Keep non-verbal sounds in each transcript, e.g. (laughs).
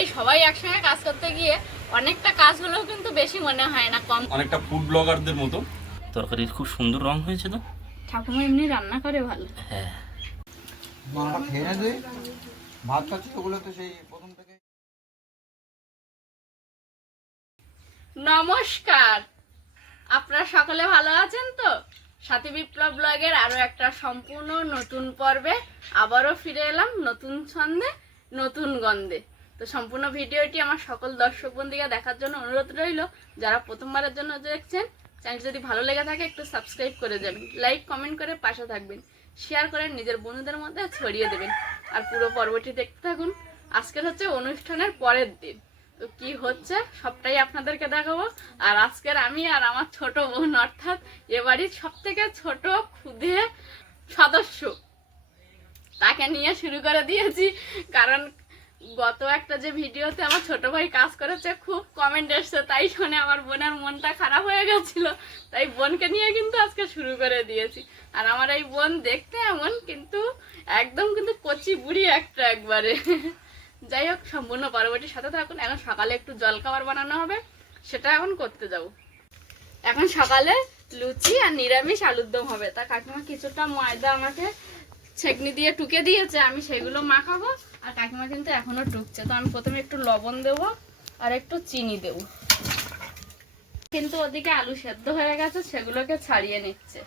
এই সবাই একসঙ্গে কাজ করতে গিয়ে অনেকটা কাজ হলেও কিন্তু বেশি মনে হয় না কম। অনেকটা ফুড ব্লগারদের মতো। তরকারির খুব সুন্দর রং হয়েছে তো। ঠাকুমা এমনি রান্না করে ভালো। হ্যাঁ। ভাত তো সেই প্রথম থেকে। নমস্কার। আপনারা সকলে ভালো আছেন তো? সাথী বিপ্লব ব্লগের আরও একটা সম্পূর্ণ নতুন পর্বে আবারও ফিরে এলাম নতুন ছন্দে নতুন গন্ধে। তো সম্পূর্ণ ভিডিওটি আমার সকল দর্শক বন্ধুকে দেখার জন্য অনুরোধ রইল। যারা প্রথমবারের জন্য দেখছেন চ্যানেল যদি ভালো লেগে থাকে, একটু সাবস্ক্রাইব করে যাবেন লাইক কমেন্ট করে পাশে থাকবেন শেয়ার করে নিজের বন্ধুদের মধ্যে ছড়িয়ে দেবেন, আর পুরো পর্বটি দেখতে থাকুন। আজকের হচ্ছে অনুষ্ঠানের পরের দিন। তো কি হচ্ছে, সবটাই আপনাদেরকে দেখাবো। আর আজকের আমি আর আমার ছোট বোন, অর্থাৎ এ বাড়ির সব থেকে ছোট ক্ষুদে সদস্য, তাকে নিয়ে শুরু করে দিয়েছি। কারণ গত একটা যে ভিডিওতে আমার ছোট ভাই কাজ করেছে, খুব কমেন্ট এসছে, তাই শুনে আমার বোনের মনটা খারাপ হয়ে গেছিল। তাই বোনকে নিয়ে কিন্তু আজকে শুরু করে দিয়েছি। আর আমার এই বোন দেখতে এমন, কিন্তু একদম কিন্তু কচি বুড়ি একটা একবারে। যাই হোক, সম্পূর্ণ পরবর্তী সাথে থাকুন। এখন সকালে একটু জল খাবার বানানো হবে, সেটা এখন করতে যাব। এখন সকালে লুচি আর নিরামিষ আলুর দম হবে। তা কাকিমা কিছুটা ময়দা আমাকে ছেকনি দিয়ে টুকে দিয়েছে, আমি সেগুলো মাখাবো। আর কাকিমা কিন্তু এখনও টুকছে তো আমি প্রথমে একটু লবণ দেব আর একটু চিনি দেব। কিন্তু ওদিকে আলু সেদ্ধ হয়ে গেছে সেগুলোকে ছাড়িয়ে নিচ্ছে।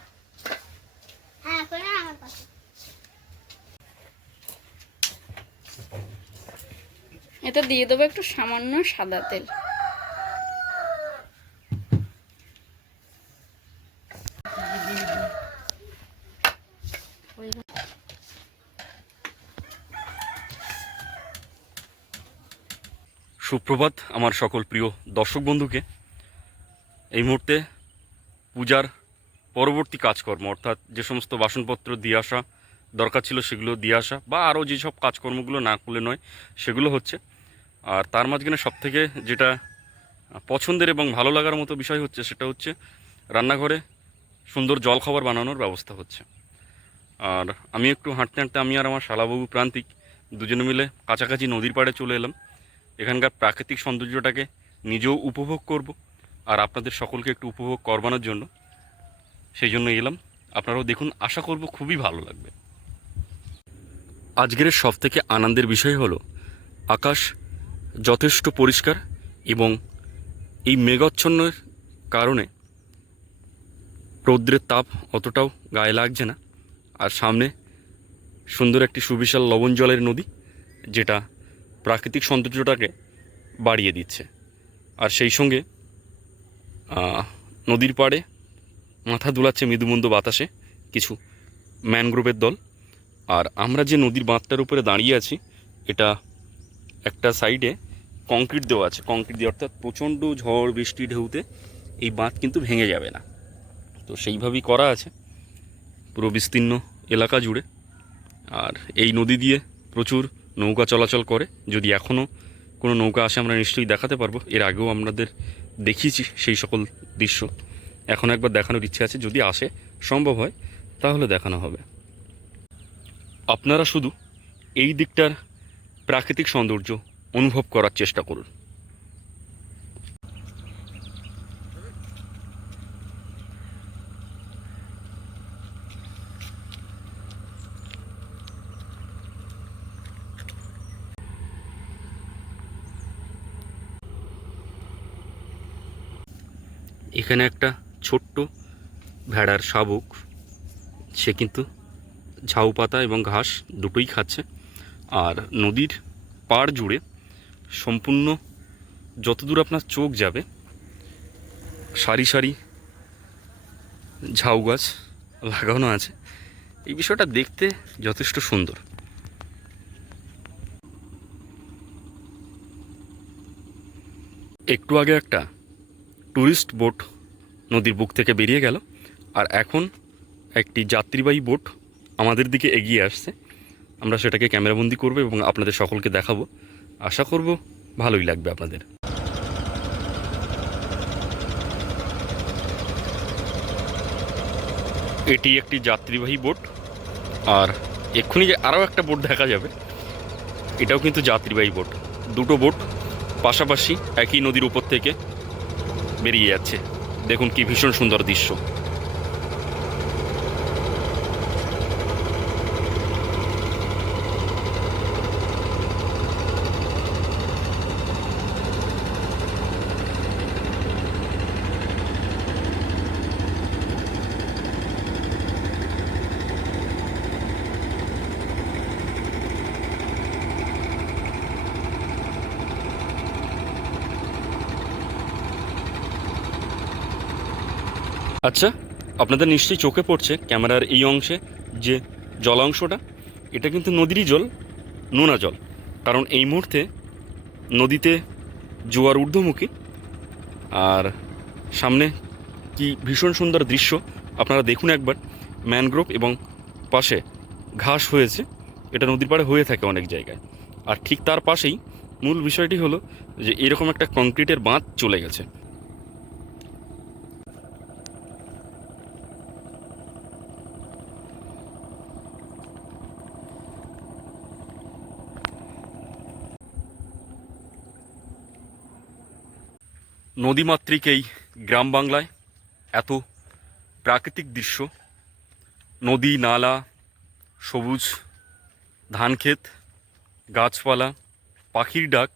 এটা দিয়ে দেবো একটু সামান্য সাদা তেল। সুপ্রভাত আমার সকল প্রিয় দর্শক বন্ধুকে। এই মুহূর্তে পূজার পরবর্তী কাজকর্ম, অর্থাৎ যে সমস্ত বাসনপত্র দিয়ে আসা দরকার ছিল সেগুলো দিয়ে আসা, বা আরও যেসব কাজকর্মগুলো না করলে নয়, সেগুলো হচ্ছে। আর তার মাঝখানে সবথেকে যেটা পছন্দের এবং ভালো লাগার মতো বিষয় হচ্ছে, সেটা হচ্ছে রান্নাঘরে সুন্দর জল খাবার বানানোর ব্যবস্থা হচ্ছে। আর আমি একটু হাঁটতে হাঁটতে আমি আর আমার শালাবাবু প্রান্তিক দুজনে মিলে কাছাকাছি নদীর পাড়ে চলে এলাম। এখানকার প্রাকৃতিক সৌন্দর্যটাকে নিজেও উপভোগ করব আর আপনাদের সকলকে একটু উপভোগ করবানোর জন্য সেই জন্য এলাম। আপনারাও দেখুন, আশা করব খুবই ভালো লাগবে। আজকের সব থেকে আনন্দের বিষয় হলো, আকাশ যথেষ্ট পরিষ্কার এবং এই মেঘাচ্ছন্নের কারণে রৌদ্রের তাপ অতটাও গায়ে লাগছে না। আর সামনে সুন্দর একটি সুবিশাল লবণ জলের নদী, যেটা প্রাকৃতিক সৌন্দর্যটাকে বাড়িয়ে দিচ্ছে। আর সেই সঙ্গে নদীর পাড়ে মাথা দুলাচ্ছে মৃদুমন্দ বাতাসে কিছু ম্যানগ্রোভের দল। আর আমরা যে নদীর বাঁধটার উপরে দাঁড়িয়ে আছি, এটা একটা সাইডে কংক্রিট দেওয়া আছে। কংক্রিট দিয়ে অর্থাৎ প্রচণ্ড ঝড়, বৃষ্টি, ঢেউতে এই বাঁধ কিন্তু ভেঙে যাবে না। তো সেইভাবেই করা আছে, পুরো বিস্তীর্ণ এলাকা জুড়ে। আর এই নদী দিয়ে প্রচুর নৌকা চলাচল করে। যদি এখনও কোনো নৌকা আসে, আমরা নিশ্চয়ই দেখাতে পারব। এর আগেও আমাদের দেখিয়েছি সেই সকল দৃশ্য। এখন একবার দেখানোর ইচ্ছে আছে। যদি আসে, সম্ভব হয়, তাহলে দেখানো হবে। আপনারা শুধু এই দিকটার প্রাকৃতিক সৌন্দর্য অনুভব করার চেষ্টা করুন। এখানে একটা ছোট্ট ভেড়ার শাবক। সে কিন্তু ঝাউ পাতা এবং ঘাস দুটোই খাচ্ছে। আর নদীর পাড় জুড়ে সম্পূর্ণ যতদূর আপনার চোখ যাবে, সারি সারি ঝাউ গাছ লাগানো আছে। এই বিষয়টা দেখতে যথেষ্ট সুন্দর। একটু আগে একটা ট্যুরিস্ট বোট নদীর বুক থেকে বেরিয়ে গেল। আর এখন একটি যাত্রীবাহী বোট আমাদের দিকে এগিয়ে আসছে। আমরা সেটাকে ক্যামেরাবন্দি করব এবং আপনাদের সকলকে দেখাবো। আশা করব ভালোই লাগবে আপনাদের। এটি একটি যাত্রীবাহী বোট। আর এক্ষুনি যে আরও একটা বোট দেখা যাবে, এটাও কিন্তু যাত্রীবাহী বোট। দুটো বোট পাশাপাশি একই নদীর উপর থেকে বেরিয়ে যাচ্ছে। দেখুন কি ভীষণ সুন্দর দৃশ্য। আচ্ছা আপনাদের নিশ্চয়ই চোখে পড়ছে ক্যামেরার এই অংশে যে জলাংশটা। এটা কিন্তু নদীরই জল, নোনা জল। কারণ এই মুহূর্তে নদীতে জোয়ার ঊর্ধ্বমুখী। আর সামনে কি ভীষণ সুন্দর দৃশ্য, আপনারা দেখুন একবার। ম্যানগ্রোভ এবং পাশে ঘাস হয়েছে। এটা নদীর পাড়ে হয়ে থাকে অনেক জায়গায়। আর ঠিক তার পাশেই মূল বিষয়টি হলো যে এরকম একটা কংক্রিটের বাঁধ চলে গেছে। নদীমাতৃক এই গ্রাম বাংলায় এত প্রাকৃতিক দৃশ্য। নদী, নালা, সবুজ, ধানক্ষেত, গাছপালা, পাখির ডাক,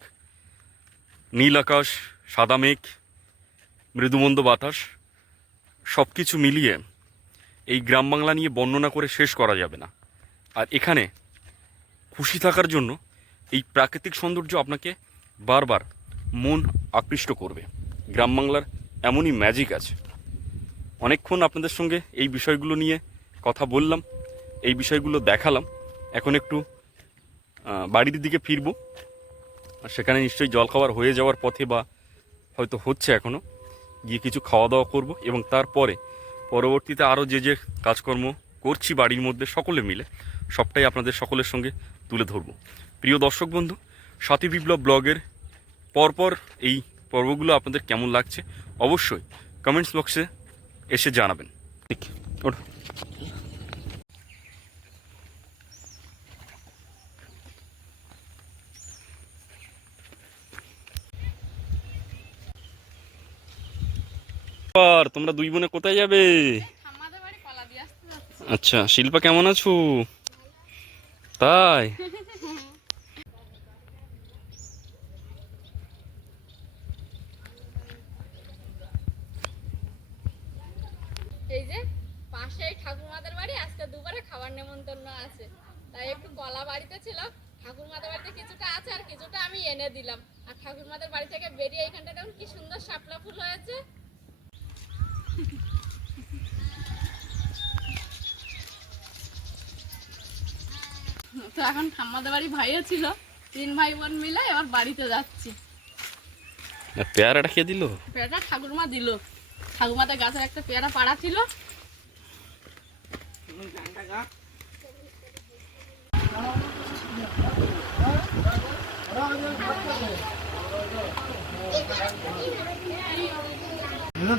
নীল আকাশ, সাদা মেঘ, মৃদুমন্দ বাতাস সব কিছু মিলিয়ে এই গ্রাম বাংলা নিয়ে বর্ণনা করে শেষ করা যাবে না। আর এখানে খুশি থাকার জন্য এই প্রাকৃতিক সৌন্দর্য আপনাকে বারবার মন আকৃষ্ট করবে। গ্রাম বাংলার এমনই ম্যাজিক আছে। অনেকক্ষণ আপনাদের সঙ্গে এই বিষয়গুলো নিয়ে কথা বললাম, এই বিষয়গুলো দেখালাম। এখন একটু বাড়ির দিকে ফিরবো। আর সেখানে নিশ্চয়ই জলখাবার হয়ে যাওয়ার পথে বা হয়তো হচ্ছে এখনও গিয়ে কিছু খাওয়া দাওয়া করব এবং তারপরে পরবর্তীতে আরও যে যে কাজকর্ম করছি বাড়ির মধ্যে সকলে মিলে, সবটাই আপনাদের সকলের সঙ্গে তুলে ধরব। প্রিয় দর্শক বন্ধু, সাথী বিপ্লব ব্লগের পরপর এই পর্বগুলো আপনাদের কেমন লাগছে অবশ্যই কমেন্টস বক্সে এসে জানাবেন। ঠিক ওঠো। আর তোমরা দুই বোনে কোথায় যাবে? আচ্ছা শিল্পা কেমন আছো? তাই (laughs) এই যে পাশেই ঠাকুরমাদের বাড়ি আজকে দুবারে নেমন্তন্ন আছে। তাই একটু কলা বাড়িতে ছিল ঠাকুরমাদের বাড়িতে কিছুটা আছে আর কিছুটা আমি এনে দিলাম। আর ঠাকুরমাদের বাড়ি থেকে বেরিয়ে এইখানটা দেখুন কি সুন্দর শাপলা ফুল হয়েছে। তো এখন ঠাম্মাদের বাড়ি ভাইও ছিল তিন ভাই বোন মিলে এবার বাড়িতে যাচ্ছি। পেয়ারাটা খেয়ে দিল? পেয়ারাটা ঠাকুরমা দিল। ঠাকুরমাদের গাছের একটা পেয়ারা পাড়া ছিল।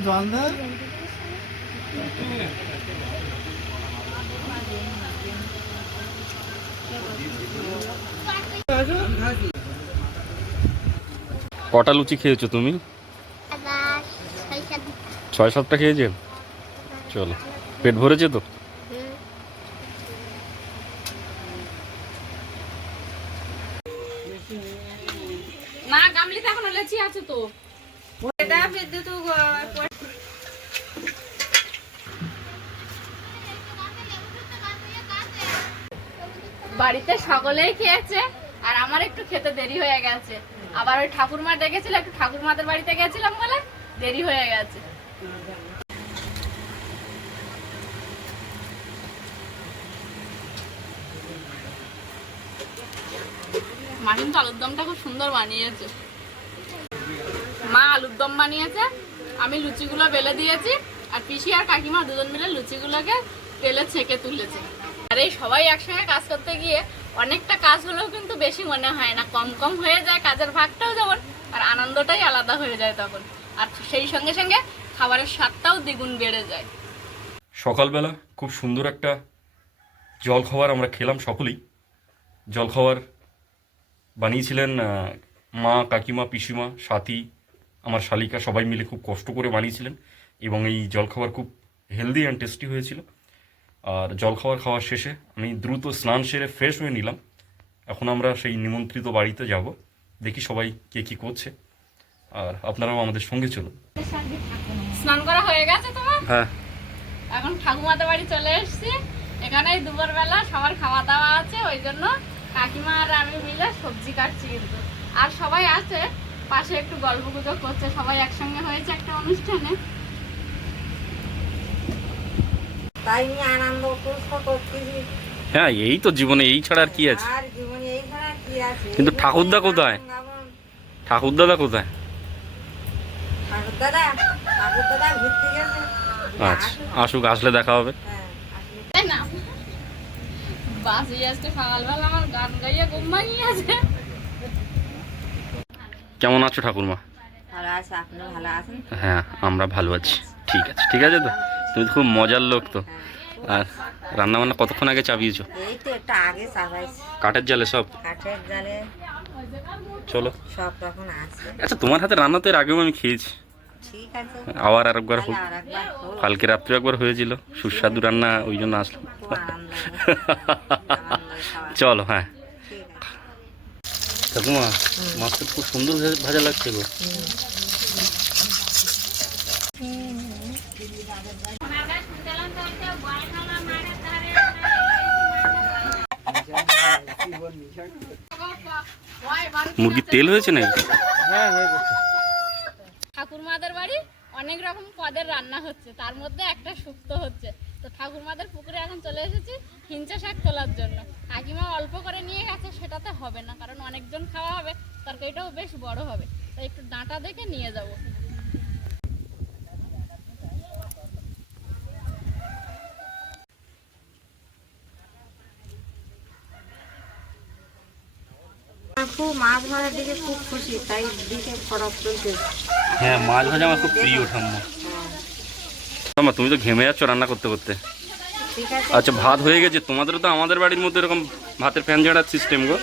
জল দে। কটা লুচি খেয়েছো তুমি? ছয় সাতটা। খেয়েছে? চলো। পেট ভরেছে তো না গামলিতে এখনও লেচি আছে তো এটা বিদ্যুৎ বাড়িতে সকলেই খেয়েছে, আর আমার একটু খেতে দেরি হয়ে গেছে। আবার ওই ঠাকুরমা ডেকেছিল, একটু ঠাকুরমাদের বাড়িতে গেছিলাম বলে দেরি হয়ে গেছে। মা কিন্তু আলুর দমটা খুব সুন্দর বানিয়েছে। মা আলুর দম বানিয়েছে, আমি লুচিগুলো বেলে দিয়েছি, আর পিসি আর কাকিমা দুজন মিলে লুচিগুলোকে তেলে ছেঁকে তুলেছে। আর এই সবাই একসঙ্গে কাজ করতে গিয়ে অনেকটা কাজ হলেও কিন্তু বেশি মনে হয় না। কম কম হয়ে যায় কাজের ভাগটাও যেমন, আর আনন্দটাই আলাদা হয়ে যায় তখন। আর সেই সঙ্গে সঙ্গে খাবারের স্বাদটাও দ্বিগুণ বেড়ে যায়। সকালবেলা খুব সুন্দর একটা জলখাবার আমরা খেলাম সকলেই। জলখাবার বানিয়েছিলেন মা, কাকিমা, পিসিমা, সাথী, আমার শালিকা সবাই মিলে খুব কষ্ট করে বানিয়েছিলেন এবং এই জলখাবার খুব হেলদি অ্যান্ড টেস্টি হয়েছিল। আর জলখাবার খাওয়ার শেষে আমি দ্রুত স্নান সেরে ফ্রেশ হয়ে নিলাম। এখন আমরা সেই নিমন্ত্রিত বাড়িতে যাব। দেখি সবাই কে কী করছে। আর আপনারাও আমাদের সঙ্গে চলুন। স্নান করা হয়ে গেছে তোমার? হ্যাঁ। এখন ঠাকুমাদের বাড়ি চলে এসেছি। এখানেই দুপুরবেলা সবার খাওয়া দাওয়া আছে। ওই জন্য কাকিমা আর আমি মিলে সবজি কাটছি কিন্তু। আর সবাই আছে পাশে একটু গল্প গুজব করছে। সবাই একসঙ্গে হয়েছে একটা অনুষ্ঠানে। তাই নিয়ে আনন্দ করতেছি। হ্যাঁ এই তো জীবনে এই ছাড়া আর কি আছে? আর জীবনে এই ছাড়া কি আছে? কিন্তু ঠাকুরদা কোথায়? ঠাকুর দাদা কোথায়? ঠাকুর দাদা ঠাকুর দাদা ঘুরতে গেছে। আচ্ছা আসুক আসলে দেখা হবে। হ্যাঁ কেমন আছো ঠাকুরমা? ভালো আছে আপনি ভালো আছেন? হ্যাঁ আমরা ভালো আছি। ঠিক আছে ঠিক আছে তো? তুমি তো খুব মজার লোক তো। আর রান্না বান্না কতক্ষণ আগে চাপিয়েছো? এই তো একটু আগে চাপাইছি। কাঠের জালে সব? কাঠের জালে চলো। সব রকম আছে। আচ্ছা তোমার হাতে রান্না তো এর আগেও আমি খেয়েছি। ঠিক আছে। আবার আরেকবার হোক। কালকে রাত্রে একবার হয়েছিল। সুস্বাদু রান্না ওই জন্য আসলাম। খাওয়া (laughs) চলো হ্যাঁ। ঠাকুমা মাছটা খুব সুন্দর ভাজা লাগছে গো। মুরগির তেল হয়েছে নাকি? ঠাকুরমাদের বাড়ি অনেক রকম পদের রান্না হচ্ছে। তার মধ্যে একটা শুক্তো হচ্ছে। তো ঠাকুরমাদের পুকুরে এখন চলে এসেছি হিঞ্চা শাক তোলার জন্য। কাকিমা অল্প করে নিয়ে গেছে সেটাতে হবে না কারণ অনেকজন খাওয়া হবে তরকারিটাও বেশ বড় হবে। তাই একটু ডাঁটা দেখে নিয়ে যাব। খুব মাছ ধরার দিকে খুব খুশি তাই দিকে খরচ চলছে। হ্যাঁ মাছ ভাজা আমার খুব প্রিয় ঠাম্মা। ঠাম্মা তুমি তো ঘেমে যাচ্ছ রান্না করতে করতে। আচ্ছা ভাত হয়ে গেছে। তোমাদেরও তো আমাদের বাড়ির মধ্যে এরকম ভাতের ফ্যান ঝাড়ার সিস্টেম গো।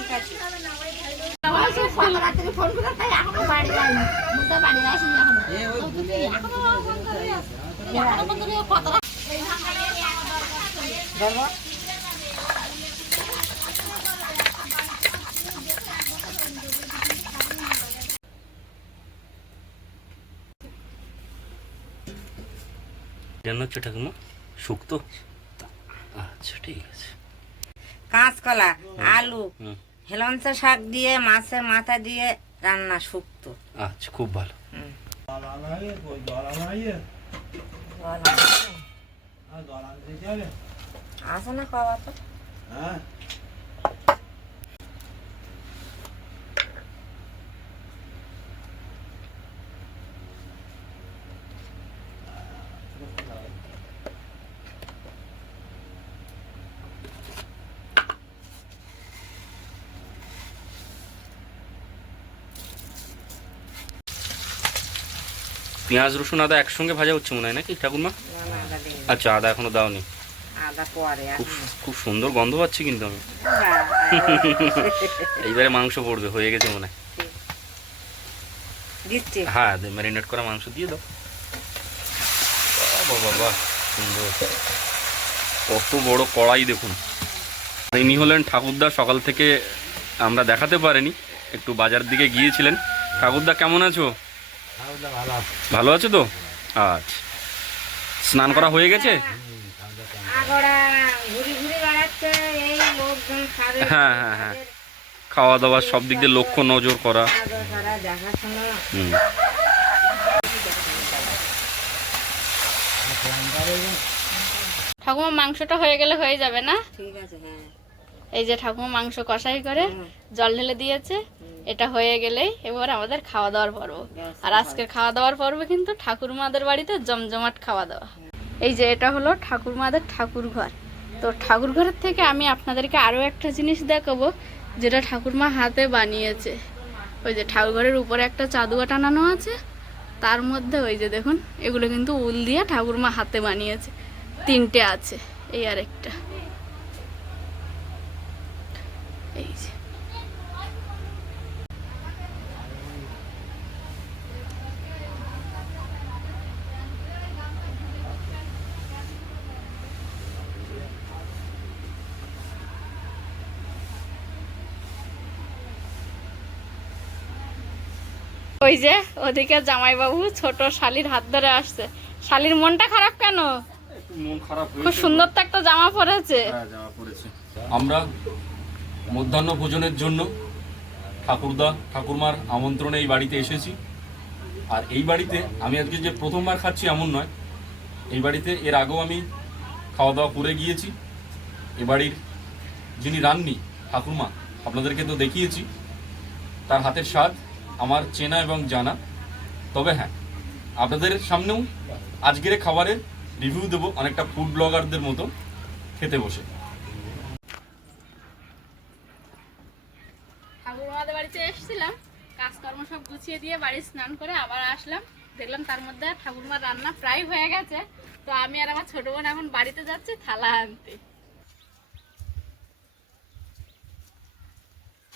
ঠিক রান্না হচ্ছে ঠাকুমা শুক্তো। আচ্ছা ঠিক আছে। কাঁচকলা আলু হেলঞ্চা শাক দিয়ে মাছের মাথা দিয়ে রান্না শুক্তো। আচ্ছা খুব ভালো। আছে না খাওয়া তো। পেঁয়াজ রসুন আদা একসঙ্গে ভাজা হচ্ছে মনে হয় নাকি ঠাকুরমা? আচ্ছা আদা এখনও দাওনি। খুব খুব সুন্দর গন্ধ পাচ্ছি কিন্তু আমি। আর- এইবারে মাংস পড়বে হয়ে গেছে মনে হয়। হ্যাঁ ম্যারিনেট করা মাংস দিয়ে দাও। বাবা সুন্দর। কত বড় কড়াই দেখুন। ইনি হলেন ঠাকুরদা সকাল থেকে আমরা দেখাতে পারিনি একটু বাজার দিকে গিয়েছিলেন। ঠাকুরদা কেমন আছো? ভালো আছো তো? আচ্ছা। স্নান করা হয়ে গেছে? আগরা ঘুরি ঘুরি বেড়াচ্ছে এই লোকজন খাবে। হ্যাঁ, হ্যাঁ, হ্যাঁ। খাওয়া দাওয়া সব দিক দিয়ে লক্ষ্য নজর করা। হুম। ঠাকুমা মাংসটা হয়ে গেলে হয়ে যাবে না? ঠিক আছে হ্যাঁ। এই যে ঠাকুমা মাংস কষাই করে হুম। জল ঢেলে দিয়েছে। এটা হয়ে গেলেই এবার আমাদের খাওয়া দাওয়ার পর্ব আর আজকের খাওয়া দাওয়ার পর্বে কিন্তু ঠাকুরমাদের বাড়িতে জমজমাট খাওয়া দাওয়া এই যে এটা হলো ঠাকুরমাদের ঠাকুর ঘর তো ঠাকুর ঘরের থেকে আমি আপনাদেরকে আরও একটা জিনিস দেখাবো যেটা ঠাকুরমা হাতে বানিয়েছে। ওই যে ঠাকুর ঘরের উপরে একটা চাদুয়া টানানো আছে তার মধ্যে ওই যে দেখুন এগুলো কিন্তু উল দিয়ে ঠাকুরমা হাতে বানিয়েছে। তিনটে আছে এই আরেকটা। এই যে ওই যে ওদিকে জামাইবাবু ছোট শালির হাত ধরে আসছে। শালির মনটা খারাপ কেন? খারাপ খুব সুন্দর তো একটা জামা পরেছে। হ্যাঁ জামা পড়েছে আমরা মধ্যাহ্ন ভোজনের জন্য ঠাকুরদা ঠাকুরমার আমন্ত্রণে এই বাড়িতে এসেছি। আর এই বাড়িতে আমি আজকে যে প্রথমবার খাচ্ছি এমন নয়। এই বাড়িতে এর আগেও আমি খাওয়া দাওয়া করে গিয়েছি। এ বাড়ির যিনি রাননি ঠাকুরমা আপনাদেরকে তো দেখিয়েছি তার হাতের স্বাদ আমার চেনা এবং জানা। তবে হ্যাঁ আপনাদের সামনেও আজকের খাবারের রিভিউ দেবো অনেকটা ফুড ব্লগারদের মতো খেতে বসে। ঠাকুরমাদের বাড়িতে কাজকর্ম সব গুছিয়ে দিয়ে বাড়ি স্নান করে আবার আসলাম। দেখলাম তার মধ্যে ঠাকুরমার রান্না প্রায় হয়ে গেছে, তো আমি আর আমার ছোট বোন এখন বাড়িতে যাচ্ছি থালা আনতে।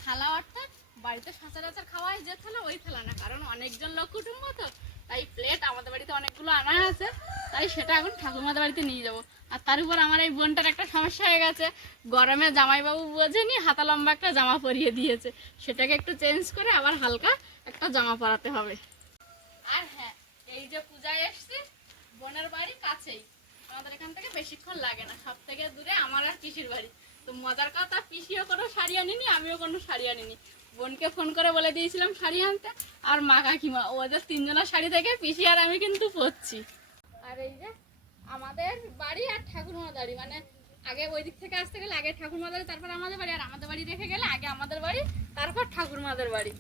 থালা অর্থাৎ বাড়িতে সচরাচর খাওয়া হয় যে থালা, ওই থালা না। কারণ অনেকজন লোক কুটুম্ব তো, তাই প্লেট আমাদের বাড়িতে অনেকগুলো আনা আছে, তাই সেটা এখন ঠাকুরমাদের বাড়িতে নিয়ে যাব। আর তার উপর আমার এই বোনটার একটা সমস্যা হয়ে গেছে। গরমে জামাইবাবু বোঝেনি, হাতা লম্বা একটা জামা পরিয়ে দিয়েছে। সেটাকে একটু চেঞ্জ করে আবার হালকা একটা জামা পরাতে হবে। আর হ্যাঁ এই যে পূজায় এসছি, বোনের বাড়ি কাছেই। আমাদের এখান থেকে বেশিক্ষণ লাগে না, সব থেকে দূরে আমার আর পিসির বাড়ি। তো মজার কথা, পিসিও কোনো শাড়ি আনিনি, আমিও কোনো শাড়ি আনিনি। বোনকে ফোন করে বলে দিয়েছিলাম শাড়ি আনতে, আর মা কাকিমা ওদের তিনজনের শাড়ি থেকে পিসি আর আমি কিন্তু পরছি। আর এই যে আমাদের বাড়ি আর ঠাকুরমা বাড়ি মানে আগে ওই দিক থেকে আসতে গেলে আগে ঠাকুরমাদারি, তারপর আমাদের বাড়ি, আর আমাদের বাড়ি রেখে গেলে আগে আমাদের বাড়ি, তারপর ঠাকুরমাদের বাড়ি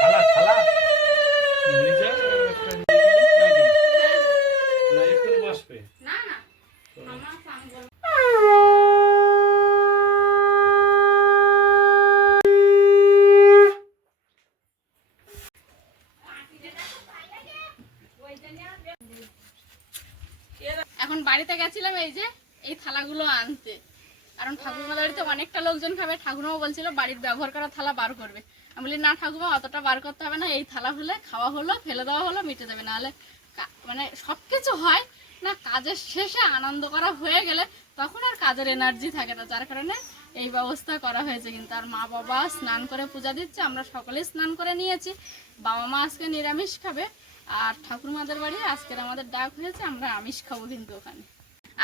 খালা খালা না না আমার স্নান করব। এখন বাড়িতে গেছিলাম এই যে এই থালাগুলো আনতে কারণ ঠাকুরমা বাড়িতে অনেকটা খাবে বলছিল, বাড়ির ব্যবহার করা থালা বার করবে। আমি বলি, না ঠাকুমা অতটা বার করতে হবে না। এই থালা হলে, খাওয়া হলো, ফেলে দেওয়া হলো, মিটে যাবে। নাহলে মানে সব কিছু হয় না, কাজের শেষে আনন্দ করা হয়ে গেলে তখন আর কাজের এনার্জি থাকে না। যার কারণে এই ব্যবস্থা করা হয়েছে কিন্তু। আর মা বাবা স্নান করে পূজা দিচ্ছে, আমরা সকলেই স্নান করে নিয়েছি। বাবা মা আজকে নিরামিষ খাবে, আর ঠাকুরমাদের বাড়ি আজকের আমাদের ডাক হয়েছে, আমরা আমিষ খাব কিন্তু ওখানে।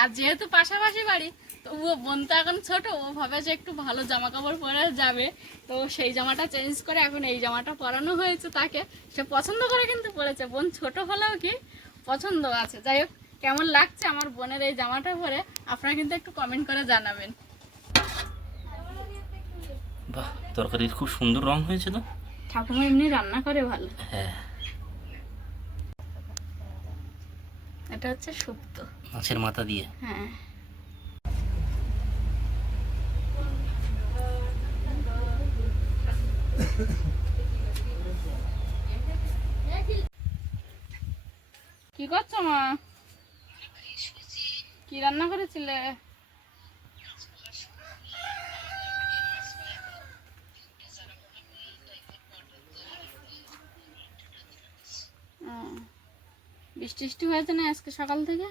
আর যেহেতু পাশাপাশি বাড়ি তো ও বোন তো এখন ছোট ও ভাবে যে একটু ভালো জামা কাপড় পরে যাবে। তো সেই জামাটা চেঞ্জ করে এখন এই জামাটা পরানো হয়েছে তাকে। সে পছন্দ করে কিন্তু পরেছে। বোন ছোট হলেও কি পছন্দ আছে। যাই হোক কেমন লাগছে আমার বোনের এই জামাটা পরে? আপনারা কিন্তু একটু কমেন্ট করে জানাবেন। বাহ তরকারির খুব সুন্দর রং হয়েছে তো ঠাকুমা এমনি রান্না করে ভালো। হ্যাঁ। এটা হচ্ছে শুক্তো মাছের মাথা দিয়ে? হ্যাঁ। কি করছ মা? কি রান্না করেছিলে? বৃষ্টি টিষ্টি হয়েছে না আজকে সকাল থেকে?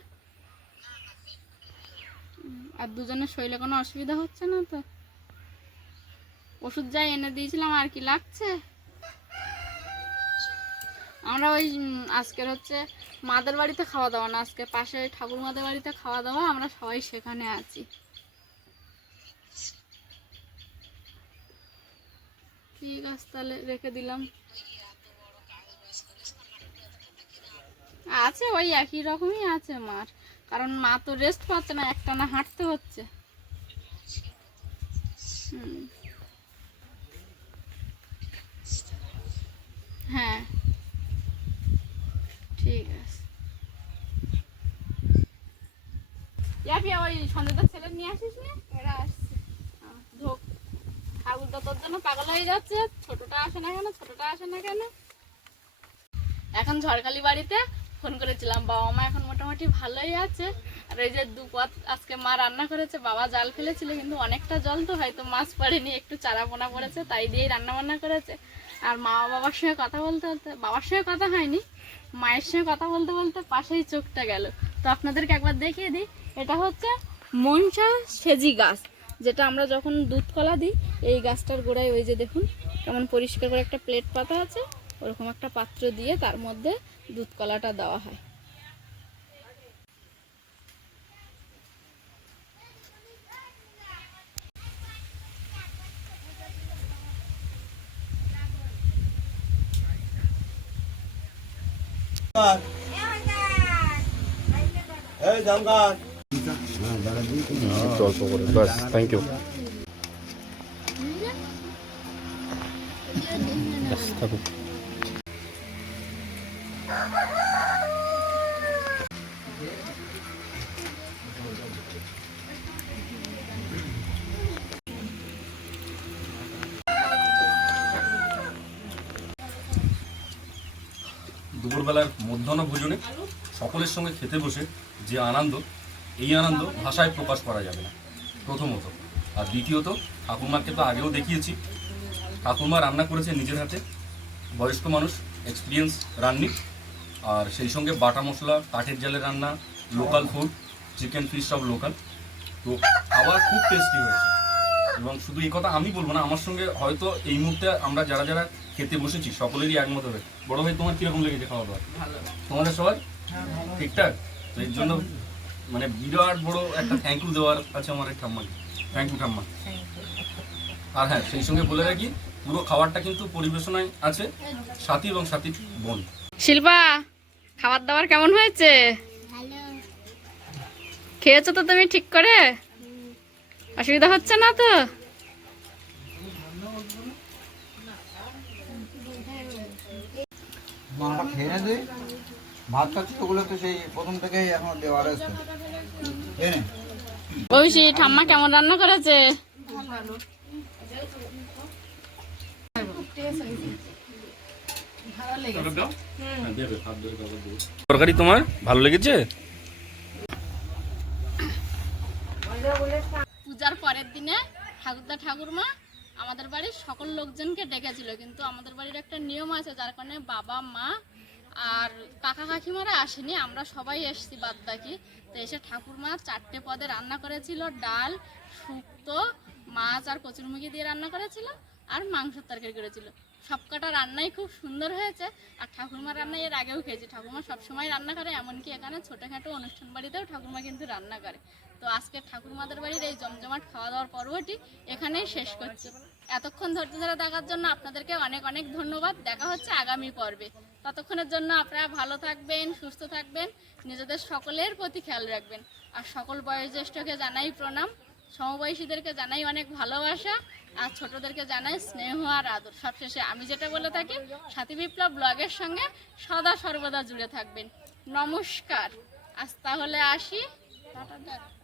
আর দুজনের শরীরে কোনো অসুবিধা হচ্ছে না তো? ওষুধ যাই এনে দিয়েছিলাম, আর কি লাগছে? আমরা ওই আজকের হচ্ছে মাদের বাড়িতে খাওয়া দাওয়া না, আজকে পাশে ঠাকুর মাদের বাড়িতে খাওয়া দাওয়া, আমরা সবাই সেখানে আছি। ঠিক আছে, তাহলে রেখে দিলাম। আছে, ওই একই রকমই আছে মার, কারণ মা তো রেস্ট পাচ্ছে না, একটা না হাঁটতে হচ্ছে। হুম। হ্যাঁ। ঠিক আছে। ইয়াপি ওই ছেলে নিয়ে আসিস না? এরা আসছে। ঢোক ঠাকুরটা তোর জন্য পাগল হয়ে যাচ্ছে। ছোটটা আসে না কেন? ছোটটা আসে না কেন? এখন ঝড়খালি বাড়িতে ফোন করেছিলাম বাবা মা এখন মোটামুটি ভালোই আছে। আর এই যে দুপথ আজকে মা রান্না করেছে বাবা জাল ফেলেছিল কিন্তু অনেকটা জল তো হয়তো মাছ পড়েনি একটু চারা পোনা পড়েছে তাই দিয়েই রান্না বান্না করেছে। আর মা বাবার সঙ্গে কথা বলতে বলতে, বাবার সঙ্গে কথা হয়নি, মায়ের সঙ্গে কথা বলতে বলতে পাশেই চোখটা গেল। তো আপনাদেরকে একবার দেখিয়ে দিই, এটা হচ্ছে মনসা সেজি গাছ, যেটা আমরা যখন দুধ কলা দিই, এই গাছটার গোড়ায় ওই যে দেখুন, কেমন পরিষ্কার করে একটা প্লেট পাতা আছে, ওরকম একটা পাত্র দিয়ে তার মধ্যে দুধ কলাটা দেওয়া হয়। অল্প করে বাস থ্যাংক ইউ থাকুক দুপুরবেলার মধ্যাহ্ন ভোজনে সঙ্গে খেতে বসে যে আনন্দ এই আনন্দ ভাষায় প্রকাশ করা যাবে না প্রথমত। আর দ্বিতীয়ত ঠাকুরমাকে তো আগেও দেখিয়েছি। ঠাকুরমা রান্না করেছে নিজের হাতে। বয়স্ক মানুষ এক্সপিরিয়েন্স রান্নি। আর সেই সঙ্গে বাটা মশলা কাঠের জালে রান্না লোকাল ফুড চিকেন ফিশ সব লোকাল তো খাবার খুব টেস্টি হয়েছে। এবং শুধু এই কথা আমি বলব না আমার সঙ্গে হয়তো এই মুহূর্তে আমরা যারা যারা খেতে বসেছি সকলেরই একমত হবে বড় ভাই তোমার কীরকম লেগেছে খাওয়া দাওয়া? তোমাদের সবাই ঠিকঠাক? তো এর জন্য মানে বিরাট বড় একটা থ্যাংক ইউ দেওয়ার আছে আমার এই ঠাম্মাকে। থ্যাংক ইউ ঠাম্মা। আর হ্যাঁ সেই সঙ্গে বলে রাখি পুরো খাবারটা কিন্তু পরিবেশনায় আছে সাথী এবং সাথীর বোন। শিল্পা খাবার দাবার কেমন হয়েছে? খেয়েছো তো তুমি ঠিক করে? অসুবিধা হচ্ছে না তো? মাটা খেয়ে ভাত খাচ্ছি ওগুলো তো সেই প্রথম থেকেই এখন দেওয়ার আছে বৌসি ঠাম্মা কেমন রান্না করেছে? তরকারি তোমার ভালো লেগেছে? পূজার পরের দিনে ঠাকুরদা ঠাকুরমা আমাদের বাড়ির সকল লোকজনকে ডেকেছিল কিন্তু আমাদের বাড়ির একটা নিয়ম আছে যার কারণে বাবা মা আর কাকা কাকিমারা আসেনি, আমরা সবাই এসেছি বাদ বাকি। তো এসে ঠাকুরমা চারটে পদে রান্না করেছিল, ডাল, শুক্তো, মাছ আর কচুরমুখি দিয়ে রান্না করেছিল আর মাংসের তরকারি করেছিল। সবকটা রান্নাই খুব সুন্দর হয়েছে আর ঠাকুরমার রান্না এর আগেও খেয়েছি। ঠাকুরমা সবসময় রান্না করে, এমনকি এখানে ছোটোখাটো অনুষ্ঠান বাড়িতেও ঠাকুরমা কিন্তু রান্না করে। তো আজকে ঠাকুরমাদের বাড়ির এই জমজমাট খাওয়া দাওয়ার পর্বটি এখানেই শেষ করছি। এতক্ষণ ধৈর্য ধরে দেখার জন্য আপনাদেরকে অনেক অনেক ধন্যবাদ। দেখা হচ্ছে আগামী পর্বে। ততক্ষণের জন্য আপনারা ভালো থাকবেন, সুস্থ থাকবেন, নিজেদের সকলের প্রতি খেয়াল রাখবেন। আর সকল বয়োজ্যেষ্ঠকে জানাই প্রণাম। সমবয়সীদেরকে জানাই অনেক ভালোবাসা। আর ছোটদেরকে জানাই স্নেহ আর আদর। সবশেষে আমি যেটা বলে থাকি, সাথী বিপ্লব ব্লগের সঙ্গে সদা সর্বদা জুড়ে থাকবেন। নমস্কার। আজ তাহলে আসি। টাটা